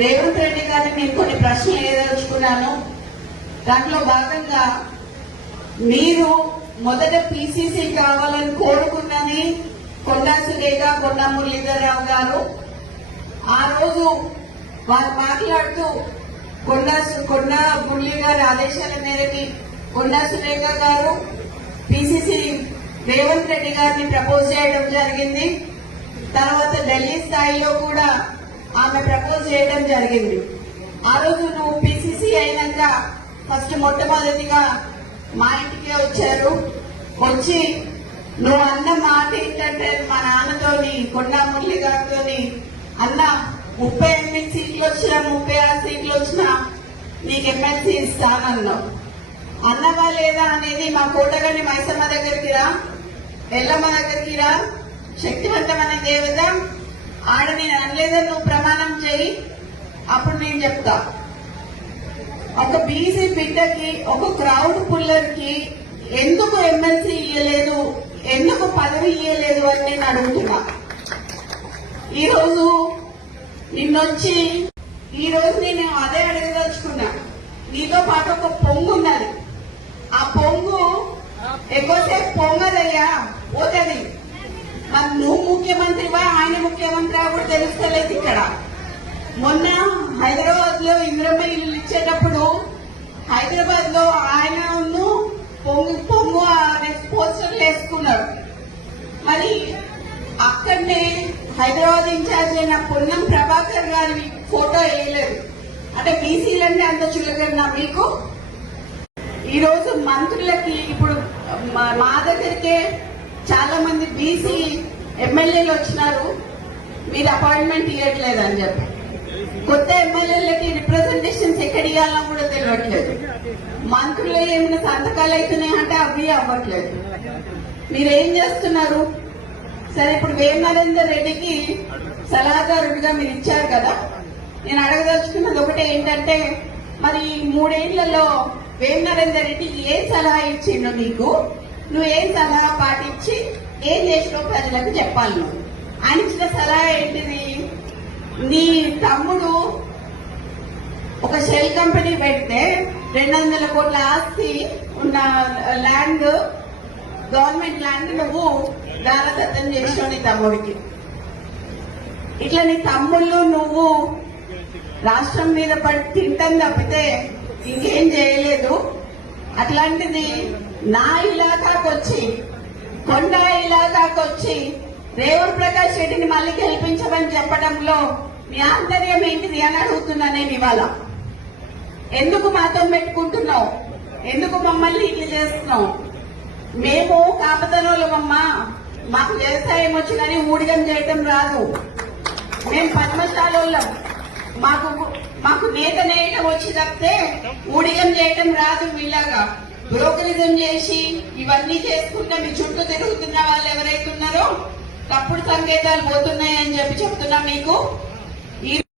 రేవంత్ రెడ్డి గారిని నేను కొన్ని ప్రశ్నలు ఏదలుచుకున్నాను. దాంట్లో భాగంగా మీరు మొదట పిసిసి కావాలని కోరుకున్నది కొండా సురేఖ, కొండా మురళీధరరావు గారు. ఆ రోజు వారు మాట్లాడుతూ కొండా మురళీ గారి ఆదేశాల మేరకి కొండా సురేఖ గారు పిసిసి రేవంత్ రెడ్డి గారిని ప్రపోజ్ చేయడం జరిగింది. తర్వాత ఢిల్లీ స్థాయిలో కూడా ఆమె ప్రపోజ్ చేయడం జరిగింది. ఆ రోజు నువ్వు పిసిసి అయినాక ఫస్ట్ మొట్టమొదటిగా మా ఇంటికే వచ్చారు. వచ్చి నువ్వు అన్న మాట ఏంటంటే మా నాన్నతోని కొండా మురళి గారితోని అన్న 38 సీట్లు వచ్చినా 36 సీట్లు వచ్చినా నీకు ఎమ్మెల్సీ ఇస్తానన్నావు. అన్నవా లేదా అనేది మా కోటగండి మైసమ్మ దగ్గరికి రా, ఎల్లమ్మ దగ్గరికి రా, శక్తివంతమైన దేవత ఆడ నేను అనలేదని నువ్వు ప్రమాణం చేయి, అప్పుడు నేను చెప్తా. ఒక బీసీ బిడ్డకి, ఒక క్రౌడ్ పుల్లర్ కి ఎందుకు ఎమ్మెల్సీ ఇయ్యలేదు, ఎందుకు పదవి ఇయ్యలేదు అని నేను అడుగుతున్నా. ఈరోజు నిన్నొచ్చి ఈరోజు నేను అదే అడగదలుచుకున్నా. నీతో పాటు ఒక పొంగు ఉన్నది. ఆ పొంగు ఎక్కువసేపు పొంగదయ్యా, పోతుంది. మరి నువ్వు ముఖ్యమంత్రివా ఆయన ముఖ్యమంత్రి కూడా తెలుస్తలేదు. ఇక్కడ మొన్న హైదరాబాద్ లో ఇంద్రమ్మ ఇల్లు ఇచ్చేటప్పుడు హైదరాబాద్ లో ఆయన పొంగు అనే పోస్టర్లు వేసుకున్నారు. మరి అక్కడనే హైదరాబాద్ ఇన్ఛార్జ్ అయిన పొన్నం ప్రభాకర్ గారి ఫోటో వేయలేదు. అంటే బీసీలంటే అంత చులకన్నా మీకు? ఈ రోజు మంత్రులకి ఇప్పుడు మా దగ్గరికే చాలా మంది బీసీ ఎమ్మెల్యేలు వచ్చినారు, మీరు అపాయింట్మెంట్ ఇవ్వట్లేదు అని చెప్పి. కొత్త ఎమ్మెల్యేలకి రిప్రజెంటేషన్స్ ఎక్కడ ఇవ్వాలన్నా కూడా తెలియట్లేదు. మంత్రులు ఏమైనా సంతకాలు అవుతున్నాయంటే అవి అవ్వట్లేదు. మీరేం చేస్తున్నారు? సరే, ఇప్పుడు వేం నరేందర్ రెడ్డికి సలహాదారుడిగా మీరు ఇచ్చారు కదా. నేను అడగదలుచుకున్నది ఒకటే ఏంటంటే, మరి 3 ఏళ్లలో వేం నరేందర్ రెడ్డి ఏం సలహా ఇచ్చిండు నీకు? నువ్వు ఏం సలహా పాటించి ఏం చేసినావు ప్రజలకు చెప్పాలి. నువ్వు ఆయన ఇచ్చిన సలహా ఏంటిది? నీ తమ్ముడు ఒక షెల్ కంపెనీ పెడితే 200 కోట్ల ఆస్తి ఉన్న ల్యాండ్, గవర్నమెంట్ ల్యాండ్ నువ్వు దారదత్తం చేసావు నీ తమ్ముడికి. ఇట్లా నీ తమ్ముళ్ళు నువ్వు రాష్ట్రం మీద పడి తింటాం తప్పితే ఇంకేం చేయలేదు. అట్లాంటిది నా ఇలాకాకు వచ్చి, కొండా ఇలాకాకు వచ్చి రేవంత్ ప్రకాష్ రెడ్డిని మళ్ళీ గెలిపించమని చెప్పడంలో మీ ఆంతర్యం ఏంటిది అని అడుగుతున్నా నేను ఇవాళ. ఎందుకు మాతో పెట్టుకుంటున్నావు? ఎందుకు మమ్మల్ని ఇట్లా చేస్తున్నావు? మేము కాపతలోళ్ళమమ్మా, మాకు వ్యవసాయం వచ్చి కానీ ఊడిగం చేయటం రాదు. మేము పద్మశాలోళ్ళం, మాకు నేత నేయటం వచ్చి తప్పితే ఊడిగం చేయటం రాదు. మీలాగా బ్రోకరిజం చేసి ఇవన్నీ చేసుకుంటే మీ చుట్టూ తిరుగుతున్న వాళ్ళు ఎవరైతే ఉన్నారో తప్పుడు సంకేతాలు పోతున్నాయని చెప్పి చెప్తున్నా మీకు.